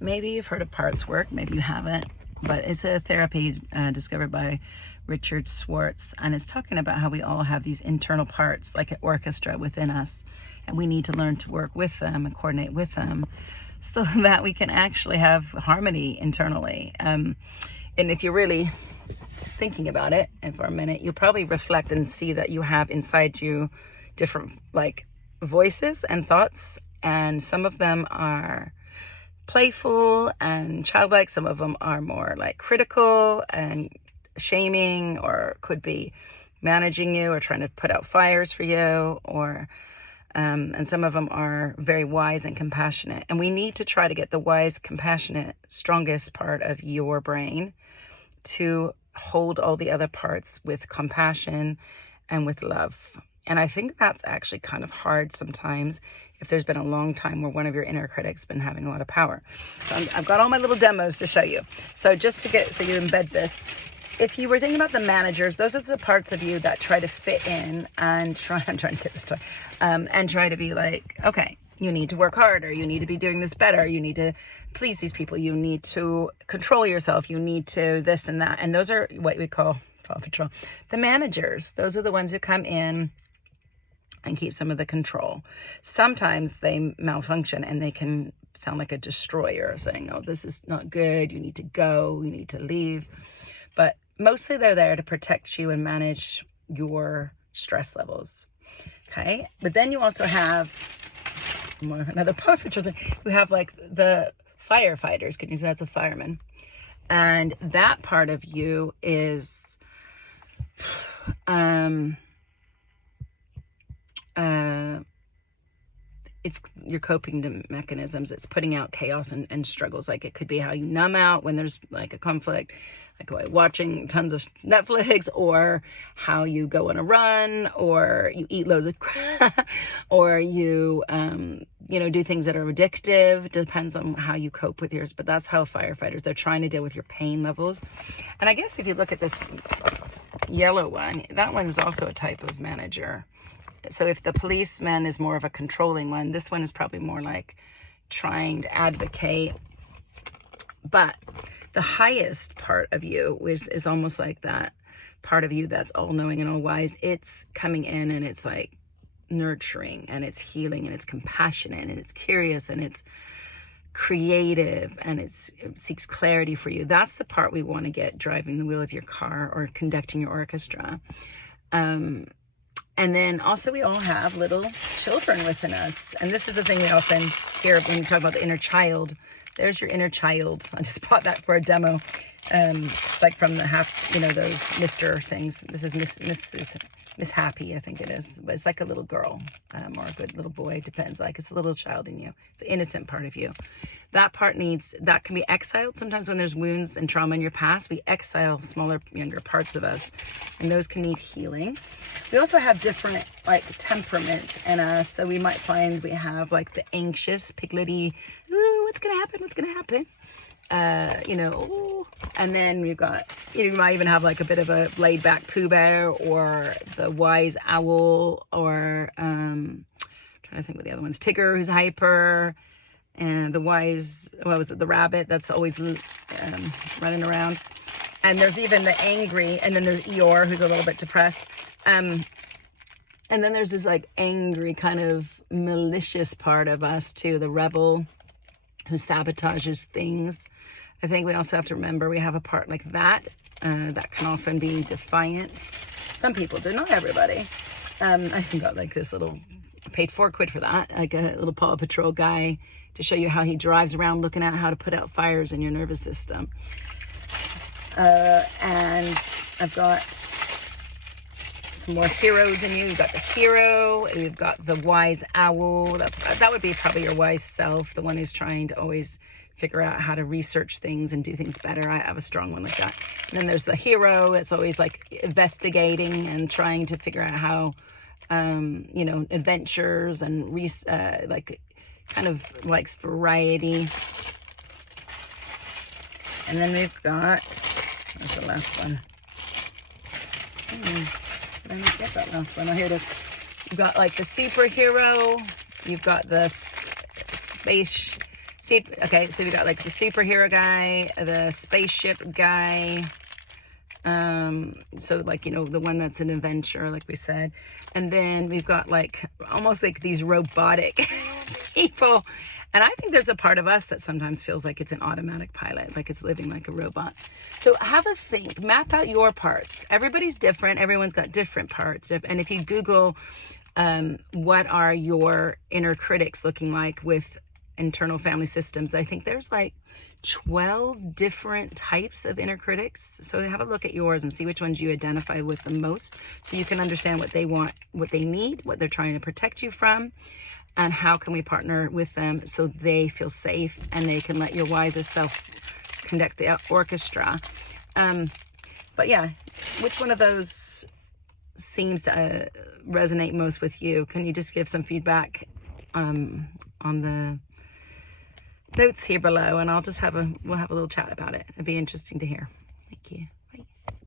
Maybe you've heard of parts work, maybe you haven't, but it's a therapy discovered by Richard Schwartz, and it's talking about how we all have these internal parts like an orchestra within us, and we need to learn to work with them and coordinate with them so that we can actually have harmony internally. And if you're really thinking about it, and for a minute, you'll probably reflect and see that you have inside you different like voices and thoughts, and some of them are playful and childlike. Some of them are more like critical and shaming, or could be managing you or trying to put out fires for you, or and some of them are very wise and compassionate. And we need to try to get the wise, compassionate, strongest part of your brain to hold all the other parts with compassion and with love. And I think that's actually kind of hard sometimes if there's been a long time where one of your inner critics been having a lot of power. So I've got all my little demos to show you. So just to get, so you embed this, if you were thinking about the managers, those are the parts of you that try to fit in and try, I'm trying to get this toy, and try to be like, okay, you need to work harder, you need to be doing this better, you need to please these people, you need to control yourself, you need to this and that. And those are what we call Paw Patrol. The managers, those are the ones who come in and keep some of the control. Sometimes they malfunction and they can sound like a destroyer, saying, oh, this is not good, you need to go, you need to leave. But mostly they're there to protect you and manage your stress levels. Okay, but then you also have another Paw Patrol thing. We have like the firefighters, can you say that's a fireman? And that part of you is it's your coping mechanisms. It's putting out chaos and struggles. Like it could be how you numb out when there's like a conflict, like watching tons of Netflix, or how you go on a run, or you eat loads of crap, or you do things that are addictive. Depends on how you cope with yours. But that's how firefighters, they're trying to deal with your pain levels. And I guess if you look at this yellow one, that one is also a type of manager. So if the policeman is more of a controlling one, this one is probably more like trying to advocate. But the highest part of you, which is almost like that part of you that's all knowing and all wise, it's coming in and it's like nurturing and it's healing and it's compassionate and it's curious and it's creative and it seeks clarity for you. That's the part we want to get driving the wheel of your car or conducting your orchestra. And then also we all have little children within us. And this is the thing we often hear when we talk about the inner child. There's your inner child. I just bought that for a demo. It's like from the those Mr. things. This is Miss Happy, I think it is. But it's like a little girl or a good little boy. Depends. Like it's a little child in you. It's the innocent part of you. That part that can be exiled. Sometimes when there's wounds and trauma in your past, we exile smaller, younger parts of us. And those can need healing. We also have different like temperaments in us. So we might find we have like the anxious, pigletty, ooh, what's going to happen? What's going to happen? Ooh. And then we've got, you might even have like a bit of a laid back Pooh Bear, or the wise owl, or trying to think what the other one's, Tigger, who's hyper, and the wise, the rabbit that's always running around. And there's even the angry, and then there's Eeyore, who's a little bit depressed. And then there's this like angry kind of malicious part of us too, the rebel who sabotages things. I think we also have to remember we have a part like that that can often be defiant. Some people do, not everybody. I even got like this little, I paid £4 for that, like a little Paw Patrol guy to show you how he drives around looking at how to put out fires in your nervous system. And I've got some more heroes in you. You've got the hero, we've got the wise owl. That would be probably your wise self, the one who's trying to always figure out how to research things and do things better. I have a strong one like that. And then there's the hero. It's always like investigating and trying to figure out how, adventures and like kind of likes variety. And then we've got, where's the last one? Did I not get that last one? Oh, here it is. You've got like the superhero. You've got the See, okay, so we got like the superhero guy, the spaceship guy. So like, you know, the one that's an adventure, like we said. And then we've got like almost like these robotic people. And I think there's a part of us that sometimes feels like it's an automatic pilot, like it's living like a robot. So have a think, map out your parts. Everybody's different. Everyone's got different parts. And if you Google, what are your inner critics looking like with internal family systems, I think there's like 12 different types of inner critics. So have a look at yours and see which ones you identify with the most, so you can understand what they want, what they need, what they're trying to protect you from, and how can we partner with them so they feel safe and they can let your wiser self conduct the orchestra. But yeah, which one of those seems to resonate most with you? Can you just give some feedback on the notes here below, and we'll have a little chat about it. It'd be interesting to hear. Thank you.